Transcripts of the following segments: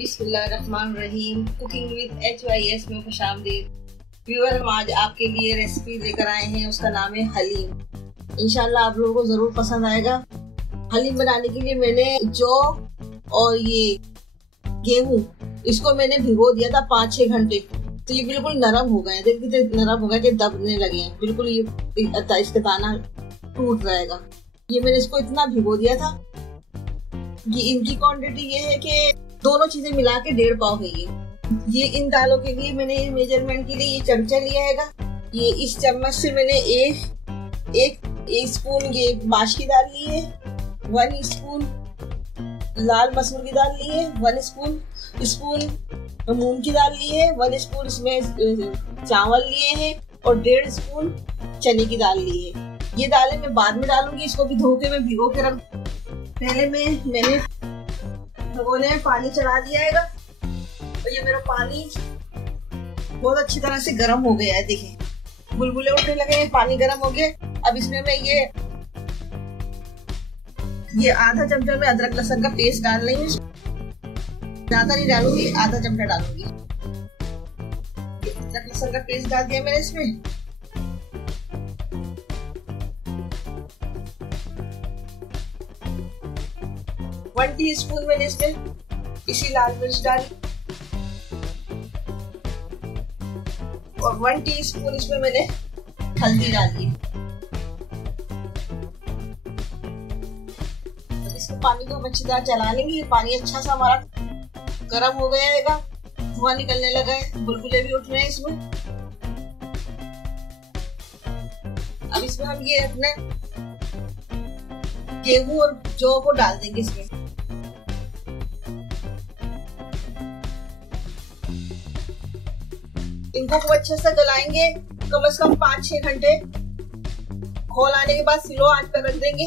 बिस्मिल्लाहिर्रहमानिर्रहीम। Cooking with HYS में खुशामदीद। Viewer, हम आज आपके लिए रेसिपी लेकर आए हैं, उसका नाम है हलीम। इंशाल्लाह आप लोगों को जरूर पसंद आएगा। हलीम बनाने के लिए मैंने जौ और ये गेहूं, इसको मैंने भिगो दिया था 5-6 घंटे। तो ये बिल्कुल नरम हो गए, देखिए नरम हो गए कि दबने लगे हैं बिल्कुल। ये इसका दाना टूट रहेगा। ये मैंने इसको इतना भिगो दिया था। ये इनकी क्वांटिटी ये है कि दोनों चीजें मिला के 1.5 पाव है ये इन दालों के लिए मैंने मेजरमेंट के लिए ये चमचा लिया है। ये इस चम्मच से मैंने एक स्पून ये बाश की दाल ली है, 1 स्पून लाल मसूर की दाल ली है, 1 स्पून मूंग की दाल ली है, 1 स्पून इसमें चावल लिए हैं और 1.5 स्पून चने की दाल ली है। ये दालें मैं बाद में डालूंगी, इसको भी धो के मैं भिगो के रख। पहले मैंने भगोने में पानी चढ़ा दिया है और ये मेरा पानी बहुत अच्छी तरह से गर्म हो गया है। देखिए बुलबुले उठने लगे, पानी गर्म हो गया। अब इसमें मैं ये आधा चमचा में अदरक लहसुन का पेस्ट डाल रही हूँ। ज्यादा नहीं डालूंगी, आधा चमचा डालूंगी। अदरक लहसुन का पेस्ट डाल दिया मैंने इसमें। वन टीस्पून मैंने इसमें इसी लाल मिर्च डाली और 1 टीस्पून इसमें मैंने हल्दी डाली। अब इसको पानी को अच्छी तरह चला लेंगे। ये पानी अच्छा सा हमारा गर्म हो गया है, धुआं निकलने लगा है, बुलबुले भी उठ रहे हैं इसमें। अब इसमें हम ये अपने गेहूं और जौ को डाल देंगे इसमें। इनको खूब अच्छे से गलाएंगे, कम से कम 5-6 घंटे। खोल आने के बाद स्लो आंच पर रख देंगे,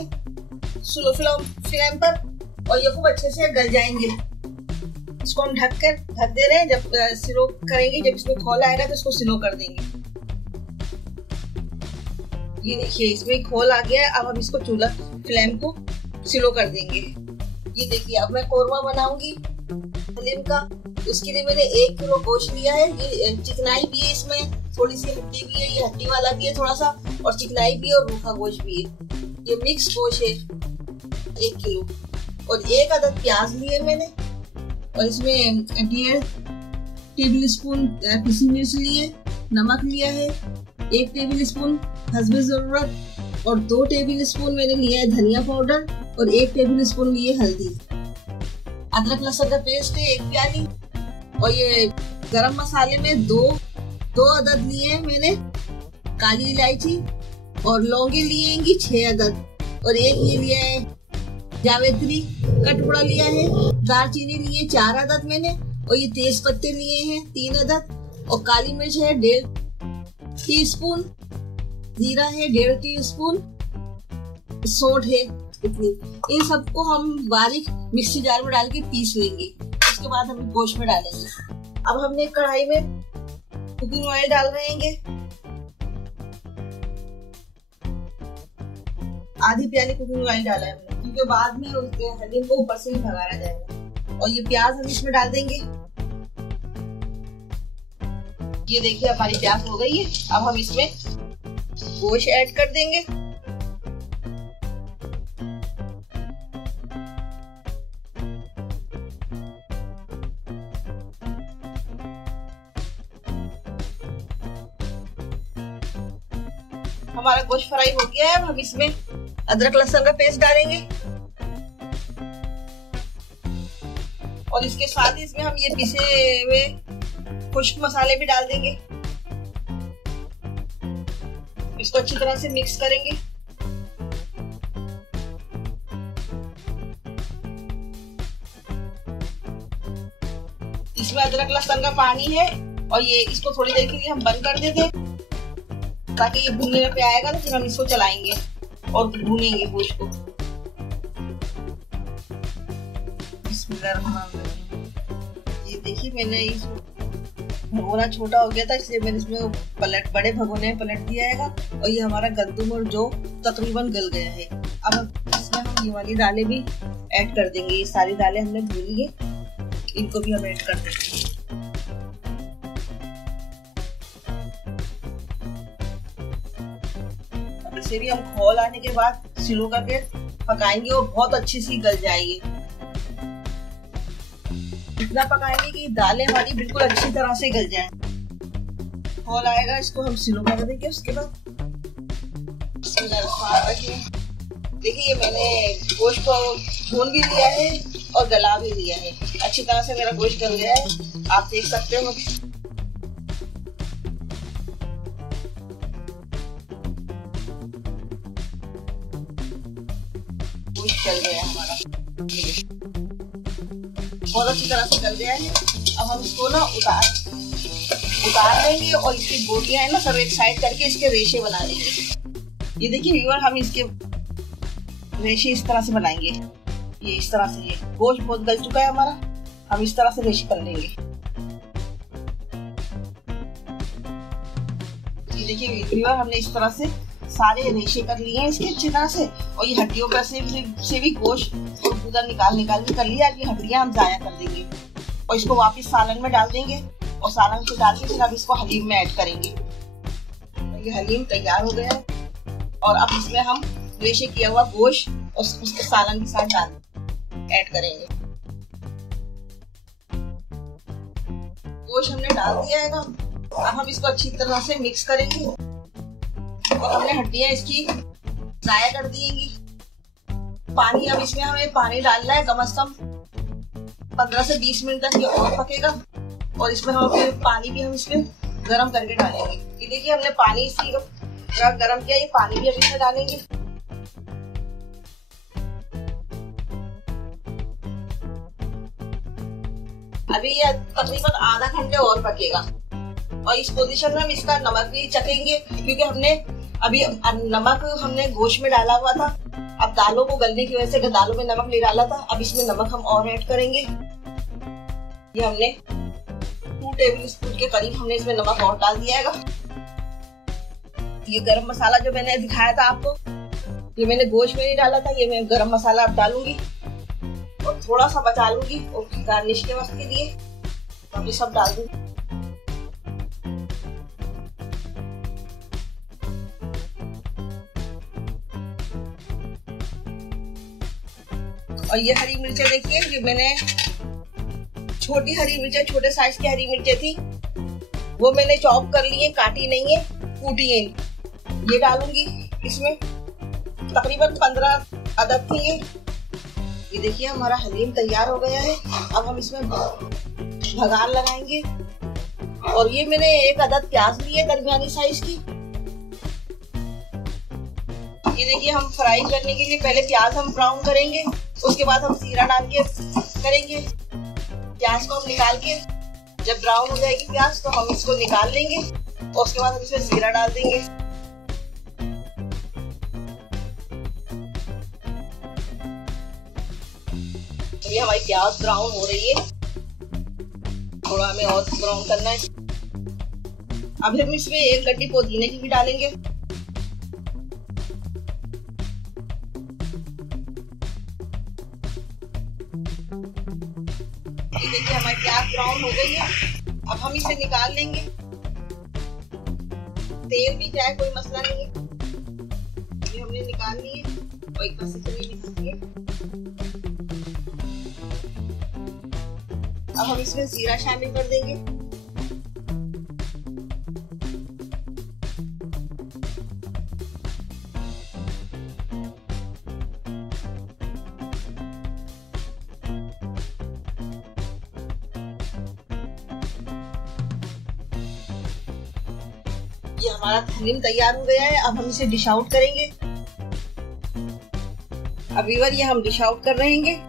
स्लो फ्लेम पर, और ये खूब अच्छे से गल जाएंगे। इसको हम ढक दे रहे हैं। जब स्लो करेंगे, जब इसमें खोल आएगा तो इसको स्लो कर देंगे। ये देखिए इसमें खोल आ गया। अब हम इसको चूल्हा फ्लेम को स्लो कर देंगे। ये देखिए अब मैं कोरमा बनाऊंगी हलीम का। उसके लिए मैंने 1 किलो गोश्त लिया है। ये चिकनाई भी है, इसमें थोड़ी सी हड्डी भी है, ये हड्डी वाला भी है थोड़ा सा, और चिकनाई भी है और रूखा गोश्त भी है। ये मिक्स गोश्त है 1 किलो। और 1 अदद प्याज लिए मैंने, और इसमें 1.5 टेबल स्पून पिसी मिर्च लिए, नमक लिया है 1 टेबल स्पून हस्बे जरूरत, और 2 टेबल स्पून मैंने लिया है धनिया पाउडर, और 1 टेबल स्पून लिए हल्दी। अदरक लहसुन का पेस्ट है 1 प्याली, और ये गरम मसाले में 2 अदद लिए हैं मैंने काली इलायची, और लौंगे लिए 6 अदद, और 1 ये लिया है जावित्री का टुकड़ा लिया है। दालचीनी लिए 4 अदद मैंने, और ये तेज पत्ते लिए हैं 3 अदद, और काली मिर्च है 1.5 टीस्पून, जीरा है 1.5 टीस्पून, सौंठ है इतनी। इन सबको हम बारीक मिक्सी जार में डाल के पीस लेंगे। उसके बाद हम गोश्त में डालेंगे। अब हमने कढ़ाई में कुकिंग ऑयल डाल रहे हैं। आधी प्याली कुकिंग ऑयल डाला है हमने, क्योंकि बाद में उसके हलीम को ऊपर से ही भगाना जाएगा। और ये प्याज हम इसमें डाल देंगे। ये देखिए हमारी प्याज हो गई है। अब हम इसमें गोश्त ऐड कर देंगे। हमारा गोश्त फ्राई हो गया है। अब हम इसमें अदरक लहसुन का पेस्ट डालेंगे, और इसके साथ ही इसमें हम ये पिसे हुए खुश्क मसाले भी डाल देंगे। इसको अच्छी तरह से मिक्स करेंगे। इसमें अदरक लहसुन का पानी है, और ये इसको थोड़ी देर के लिए हम बंद कर देते हैं, ताकि ये भुनने पे आएगा तो फिर हम इसको चलाएंगे और भूनेंगे गोश्त को। ये देखिए मैंने इस भगोना छोटा हो गया था, इसलिए मैंने इसमें बड़े भगोने में पलट दिया है। और ये हमारा गंदम और जौ तकरीबन गल गया है। अब इसमें हम ये वाली दालें भी ऐड कर देंगे। ये सारी दालें हमने धो ली है। इनको भी हम ऐड कर देते हैं। इसे भी हम खोल आने के बाद स्लो करके पकाएंगे और बहुत अच्छी सी गल जाएगी। इतना पकाएंगे कि दालें हमारी बिल्कुल अच्छी तरह से गल जाए। खोल आएगा, इसको हम स्लो कर देंगे। उसके बाद देखिए ये मैंने गोश्त को भून भी लिया है और गला भी लिया है। अच्छी तरह से मेरा गोश्त गल गया है, आप देख सकते हो। गोश्त गल गया हमारा, बहुत अच्छी तरह से गल गया है। अब हम इसको ना उतार लेंगे और इसकी बोटियां है ना सब एक साइड करके इसके रेशे बना लेंगे। ये देखिए व्यूअर, हम इसके रेशे इस तरह से बनाएंगे। ये इस तरह से, ये गोश्त बहुत गल चुका है हमारा, हम इस तरह से रेशे कर लेंगे। ये देखिए व्यूअर, हमने इस तरह से सारे रेशे कर लिए हैं इसके अच्छी तरह से। और ये हड्डियों पर से भी गोश्त और गुदा निकाल के कर लिया। ये हड्डियां हम जाया कर देंगे और इसको वापस सालन में डाल देंगे और सालन से डाल के फिर अब इसको हलीम में ऐड करेंगे। तो ये हलीम तैयार हो गया है और अब इसमें हम रेशे किया हुआ गोश्त और उसके सालन के साथ ऐड करेंगे। गोश्त हमने डाल दिया है। अब हम इसको अच्छी तरह से मिक्स करेंगे और हमने हड्डियां इसकी जाया कर देंगी। पानी, अब इसमें हमें पानी डालना है कम से कम 15 से 20 मिनट तक ये और पकेगा। और इसमें हम फिर पानी भी हम इसमें गरम करके डालेंगे। ये देखिए हमने पानी इसी गरम किया, ये पानी भी अब इसमें डालेंगे। अभी ये तकरीबन आधा घंटे और पकेगा और इस पोजीशन में हम इसका नमक भी चखेंगे, क्योंकि हमने अभी नमक हमने गोश्त में डाला हुआ था। अब दालों को गलने की वजह से दालों में नमक नहीं डाला था। अब इसमें नमक हम और ऐड करेंगे। ये हमने 2 टेबल स्पून के करीब हमने इसमें नमक और डाल दिया है। ये गरम मसाला जो मैंने दिखाया था आपको, ये मैंने गोश्त में नहीं डाला था, ये मैं गरम मसाला अब डालूंगी और थोड़ा सा बचा लूंगी और गार्निश के वक्त के लिए अब ये सब डाल दूंगी। और ये हरी मिर्चें देखिए, ये मैंने छोटी हरी मिर्चें, छोटे साइज की हरी मिर्चें थी, वो मैंने चॉप कर ली है, काटी नहीं है, कूटी है। ये डालूंगी इसमें, तकरीबन 15 अदद थी ये देखिए हमारा हलीम तैयार हो गया है। अब हम इसमें भगार लगाएंगे और ये मैंने 1 अदद प्याज ली है दरमियानी साइज की। ये देखिए हम फ्राई करने के लिए पहले प्याज हम ब्राउन करेंगे, उसके बाद हम जीरा डाल के करेंगे। प्याज को हम निकाल के जब ब्राउन हो जाएगी प्याज तो हम इसको निकाल लेंगे और उसके बाद हम इसमें जीरा डाल देंगे। ये हमारी प्याज ब्राउन हो रही है, थोड़ा हमें और ब्राउन करना है। अब हम इसमें 1 गड्डी पुदीने की भी डालेंगे। देखिए हमारी प्याज ब्राउन हो गई है। अब हम इसे निकाल लेंगे। तेल भी जाए कोई मसला नहीं है। ये हमने निकाल लिए और एक पास से निकाल लिए। अब हम इसमें जीरा शामिल कर देंगे। ये हमारा हलीम तैयार हो गया है। अब हम इसे डिश आउट करेंगे। अब व्यूअर ये हम डिश आउट कर रहे हैं।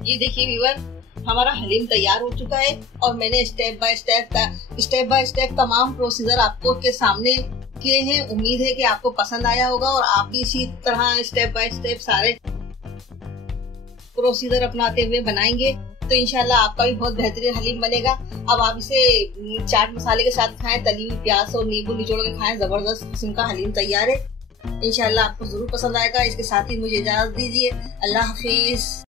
ये देखिए व्यूअर हमारा हलीम तैयार हो चुका है और मैंने step by step step by step तमाम प्रोसीजर आपको के सामने किए हैं। उम्मीद है कि आपको पसंद आया होगा और आप भी इसी तरह स्टेप बाय स्टेप सारे प्रोसीजर अपनाते हुए बनाएंगे तो इंशाल्लाह आपका भी बहुत बेहतरीन हलीम बनेगा। अब आप इसे चाट मसाले के साथ खाएं, तली हुई प्याज और नींबू निचोड़ के खाएं, जबरदस्त किस्म का हलीम तैयार है। इंशाल्लाह आपको जरूर पसंद आएगा। इसके साथ ही मुझे इजाजत दीजिए। अल्लाह हाफिज।